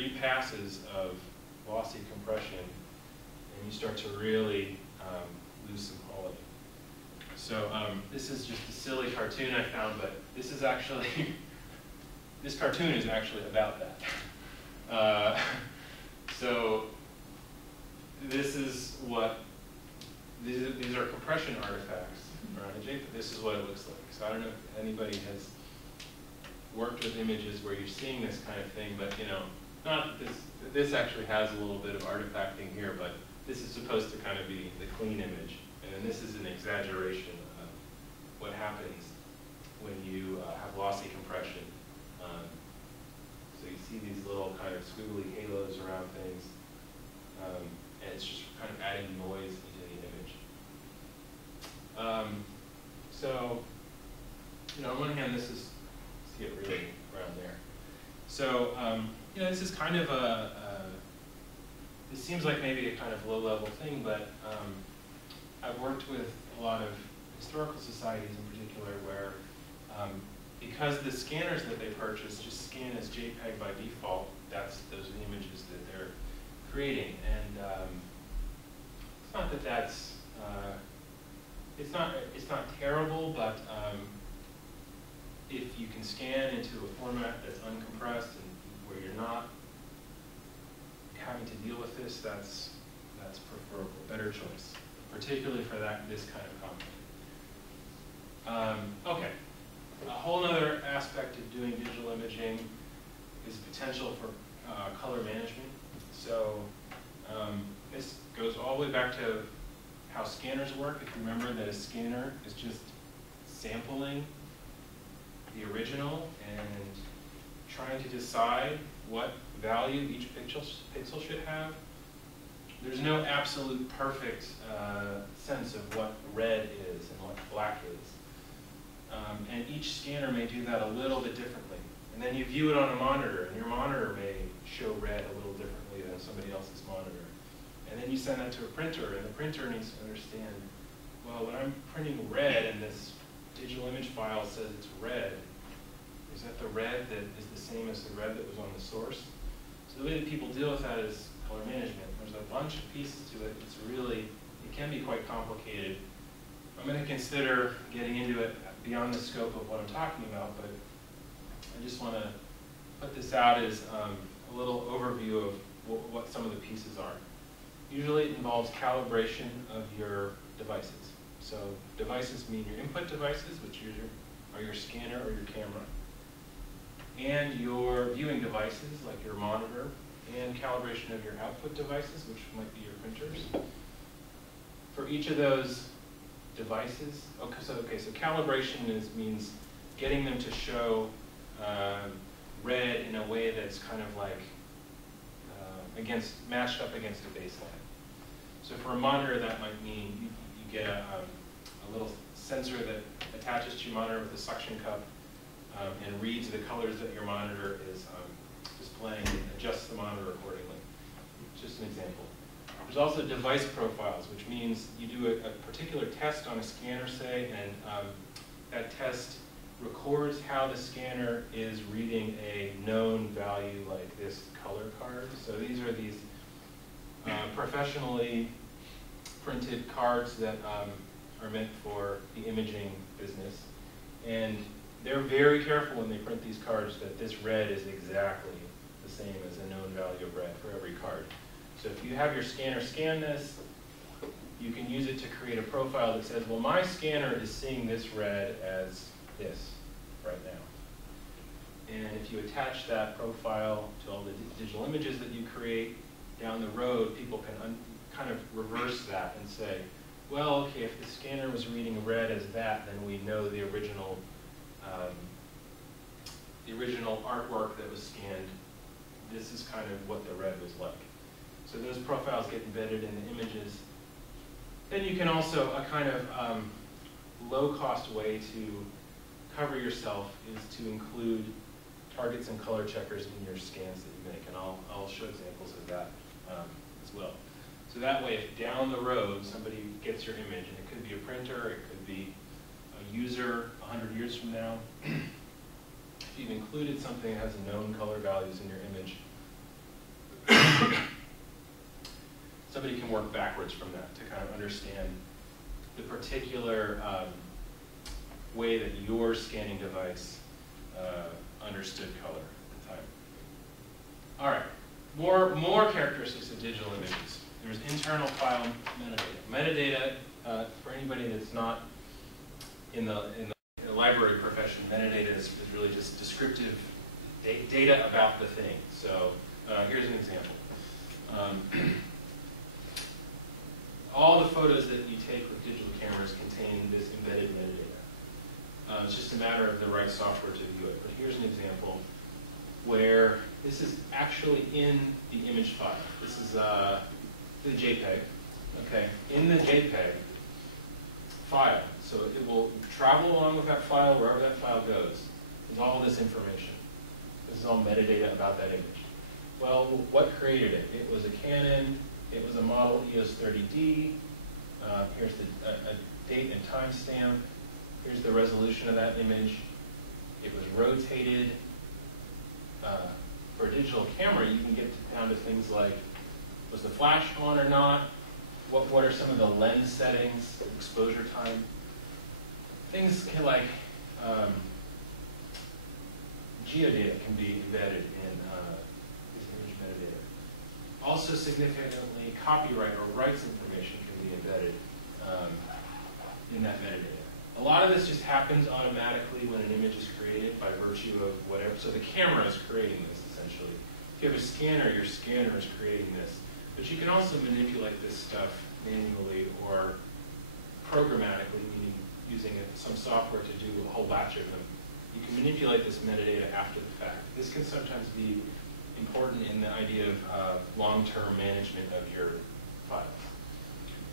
3 passes of lossy compression, and you start to really lose some quality. So this is just a silly cartoon I found, but this is actually, this cartoon is actually about that. So this is what, these are compression artifacts around a JPEG. This is what it looks like. So I don't know if anybody has worked with images where you're seeing this kind of thing, but you know, not this actually has a little bit of artifacting here, but this is supposed to kind of be the clean image. And then this is an exaggeration of what happens when you have lossy compression. So you see these little kind of squiggly halos around things, and it's just kind of adding noise into the image. So, you know, on one hand, this is, see it really around there. So, you know, this is kind of this seems like maybe a kind of low-level thing, but I've worked with a lot of historical societies in particular where, because the scanners that they purchase just scan as JPEG by default, those are the images that they're creating. And it's not that that's, it's not terrible, but if you can scan into a format that's uncompressed and where you're not having to deal with this, that's preferable, better choice, particularly for this kind of content. Okay, a whole other aspect of doing digital imaging is potential for color management. So this goes all the way back to how scanners work. If you remember that a scanner is just sampling the original and trying to decide what value each pixel should have. There's no absolute perfect sense of what red is and what black is. And each scanner may do that a little bit differently. And then you view it on a monitor, and your monitor may show red a little differently than somebody else's monitor. And then you send that to a printer, and the printer needs to understand, well, when I'm printing red and this digital image file says it's red, is that the red that is the same as the red that was on the source? So the way that people deal with that is color management. There's a bunch of pieces to it. It's really, it can be quite complicated. I'm going to consider getting into it beyond the scope of what I'm talking about, but I just want to put this out as a little overview of what some of the pieces are. Usually it involves calibration of your devices. So devices mean your input devices, which are your scanner or your camera, and your viewing devices, like your monitor, and calibration of your output devices, which might be your printers. For each of those devices, so calibration means getting them to show red in a way that's kind of like matched up against a baseline. So for a monitor, that might mean you get a little sensor that attaches to your monitor with a suction cup and reads the colors that your monitor is displaying and adjusts the monitor accordingly. Just an example. There's also device profiles, which means you do a particular test on a scanner, say, and that test records how the scanner is reading a known value like this color card. So these are these professionally printed cards that are meant for the imaging business. And they're very careful when they print these cards that this red is exactly the same as a known value of red for every card. So if you have your scanner scan this, you can use it to create a profile that says, well, my scanner is seeing this red as this right now. And if you attach that profile to all the digital images that you create down the road, people can kind of reverse that and say, well, okay, if the scanner was reading red as that, then we know the original artwork that was scanned, this is kind of what the red was like. So those profiles get embedded in the images. Then you can also, a kind of low-cost way to cover yourself is to include targets and color checkers in your scans that you make, and I'll show examples of that as well. So that way, if down the road somebody gets your image, and it could be a printer, it could be a user 100 years from now, if you've included something that has known color values in your image, somebody can work backwards from that to kind of understand the particular way that your scanning device understood color at the time. All right, more characteristics of digital images. There's internal file metadata. Metadata, for anybody that's not in the library profession, metadata is really just descriptive data about the thing. So here's an example. All the photos that you take with digital cameras contain this embedded metadata. It's just a matter of the right software to view it. But here's an example where this is actually in the image file. This is the JPEG. Okay, in the JPEG file, so it will travel along with that file wherever that file goes. There's all this information. This is all metadata about that image. Well, what created it? It was a Canon. It was a model EOS 30D. Here's a date and time stamp. Here's the resolution of that image. It was rotated. For a digital camera, you can get down to things like, was the flash on or not? What are some of the lens settings, exposure time? Things like geodata can be embedded in this image metadata. Also significantly, copyright or rights information can be embedded in that metadata. A lot of this just happens automatically when an image is created by virtue of whatever. So the camera is creating this, essentially. If you have a scanner, your scanner is creating this. But you can also manipulate this stuff manually or programmatically, meaning using some software to do a whole batch of them. You can manipulate this metadata after the fact. This can sometimes be important in the idea of long-term management of your files.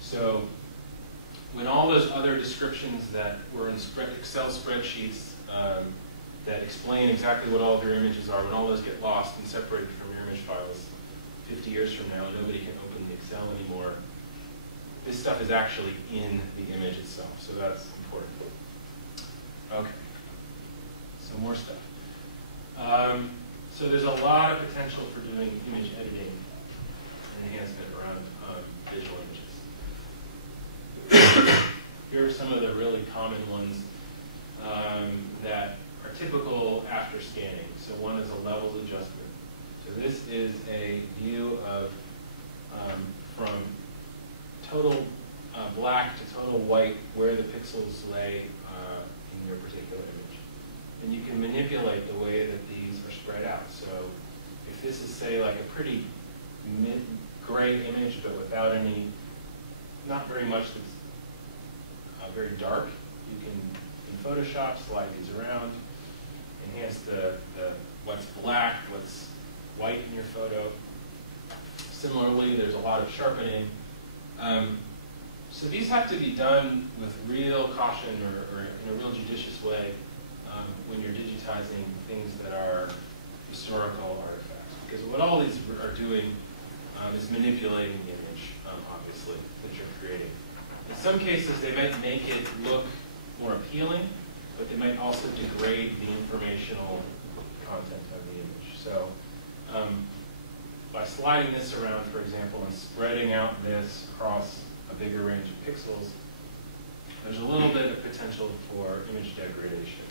So when all those other descriptions that were in Excel spreadsheets that explain exactly what all of your images are, when all those get lost and separated from your image files 50 years from now, nobody can open the Excel anymore. This stuff is actually in the image itself, so that's important. Okay, so more stuff. So there's a lot of potential for doing image editing and enhancement around digital images. Here are some of the really common ones that are typical after scanning. So one is a levels adjustment. So this is a view of from total black to total white where the pixels lay in your particular image. And you can manipulate the way that these are spread out. So if this is, say, like a pretty mid-gray image, but without any, not very much that's very dark, you can, in Photoshop, slide these around, enhance what's black, what's white in your photo. Similarly, there's a lot of sharpening. So these have to be done with real caution or in a real judicious way when you're digitizing things that are historical artifacts. Because what all these are doing is manipulating the image, obviously, that you're creating. In some cases, they might make it look more appealing, but they might also degrade the informational content of the image. So by sliding this around, for example, and spreading out this across a bigger range of pixels, there's a little bit of potential for image degradation.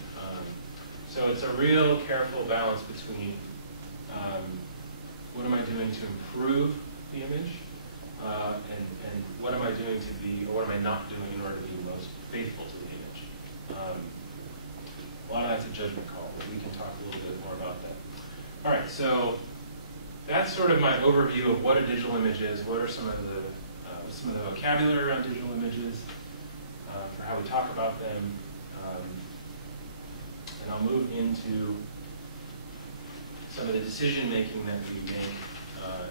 So it's a real careful balance between what am I doing to improve the image and what am I doing to be, or what am I not doing in order to be most faithful to the image. A lot of that's a judgment call, but we can talk a little bit more about that. All right, so that's sort of my overview of what a digital image is, what are some of the vocabulary around digital images, for how we talk about them, and I'll move into some of the decision making that we make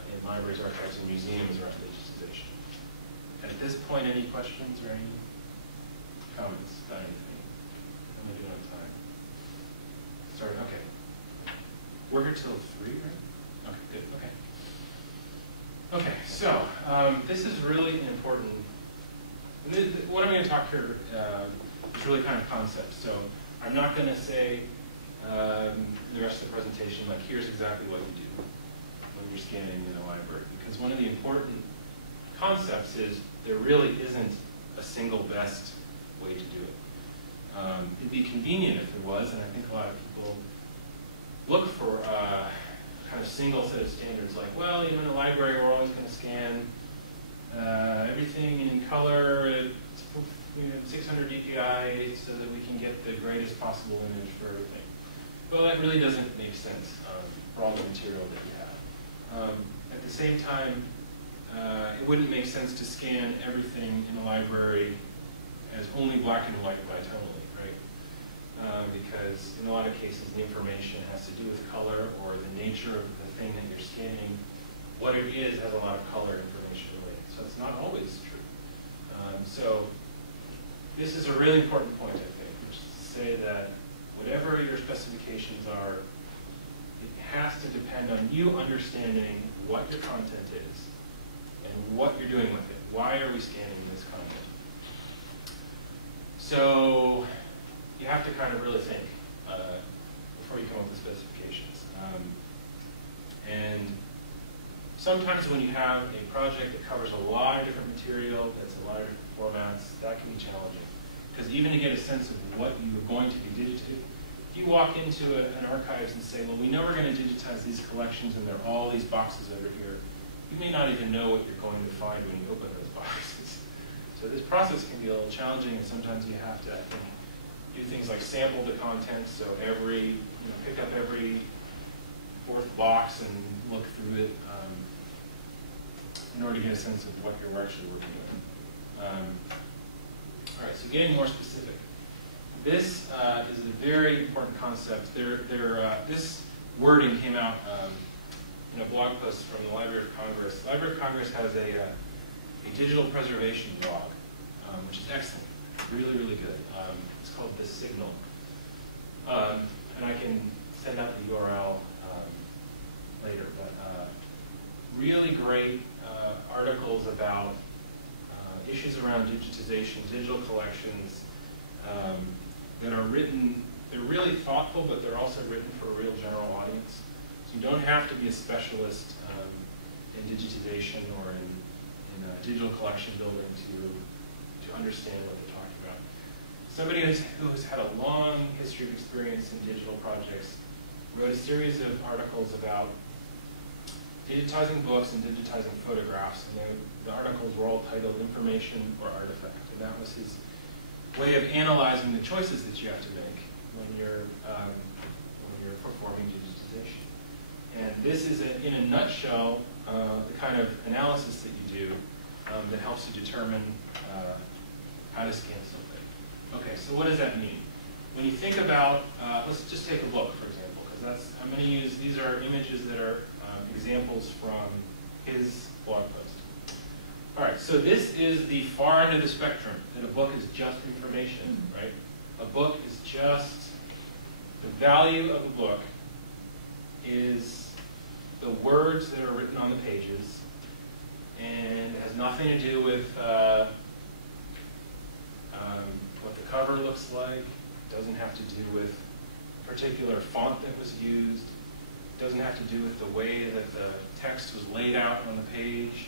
in libraries, archives, and museums around digitization. And at this point, any questions or any comments about anything? I'm going to do it on time. Start, okay. We're here till 3, right? Okay, good, okay. Okay, so this is really an important, what I'm going to talk here is really kind of concepts. So I'm not going to say the rest of the presentation, like here's exactly what you do when you're scanning in a library. Because one of the important concepts is there really isn't a single best way to do it. It'd be convenient if there was, and I think a lot of people look for kind of single set of standards, like, well, you know, in a library we're always going to scan everything in color at 600 dpi so that we can get the greatest possible image for everything. Well, that really doesn't make sense for all the material that you have. At the same time, it wouldn't make sense to scan everything in a library as only black and white bitonally, right? Because in a lot of cases the information has to do with color or the nature of the thing that you're scanning. What it is has a lot of color information related, so it's not always true. So this is a really important point, I think, which is to say that whatever your specifications are, it has to depend on you understanding what your content is and what you're doing with it. Why are we scanning this content? So you have to kind of really think before you come up with specifications. And sometimes when you have a project that covers a lot of different material, that's a lot of different formats, that can be challenging. Because even to get a sense of what you're going to be digitizing, if you walk into an archives and say, well, we know we're going to digitize these collections and there are all these boxes over here, you may not even know what you're going to find when you open those boxes. So this process can be a little challenging, and sometimes you have to, I think, do things like sample the content, so pick up every fourth box and look through it in order to get a sense of what you're actually working with. All right, so getting more specific. This is a very important concept. This wording came out in a blog post from the Library of Congress. The Library of Congress has a digital preservation blog, which is excellent, really, really good. It's called The Signal. And I can send out the URL later, but really great articles about issues around digitization, digital collections, that are written, they're really thoughtful, but they're also written for a real general audience. So you don't have to be a specialist in digitization or in digital collection building to understand what they're talking about. Somebody who has had a long history of experience in digital projects wrote a series of articles about digitizing books and digitizing photographs, and the articles were all titled Information or Artifact, and that was his way of analyzing the choices that you have to make when you're performing digitization. And this is, in a nutshell, the kind of analysis that you do that helps you determine how to scan something. Okay, so what does that mean? When you think about, let's just take a book, for example, because I'm going to use, these are images that are examples from his blog post. All right, so this is the far end of the spectrum, that a book is just information, right? A book is just, the value of a book is the words that are written on the pages, and it has nothing to do with what the cover looks like. It doesn't have to do with a particular font that was used. It doesn't have to do with the way that the text was laid out on the page.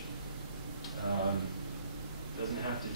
Doesn't have to.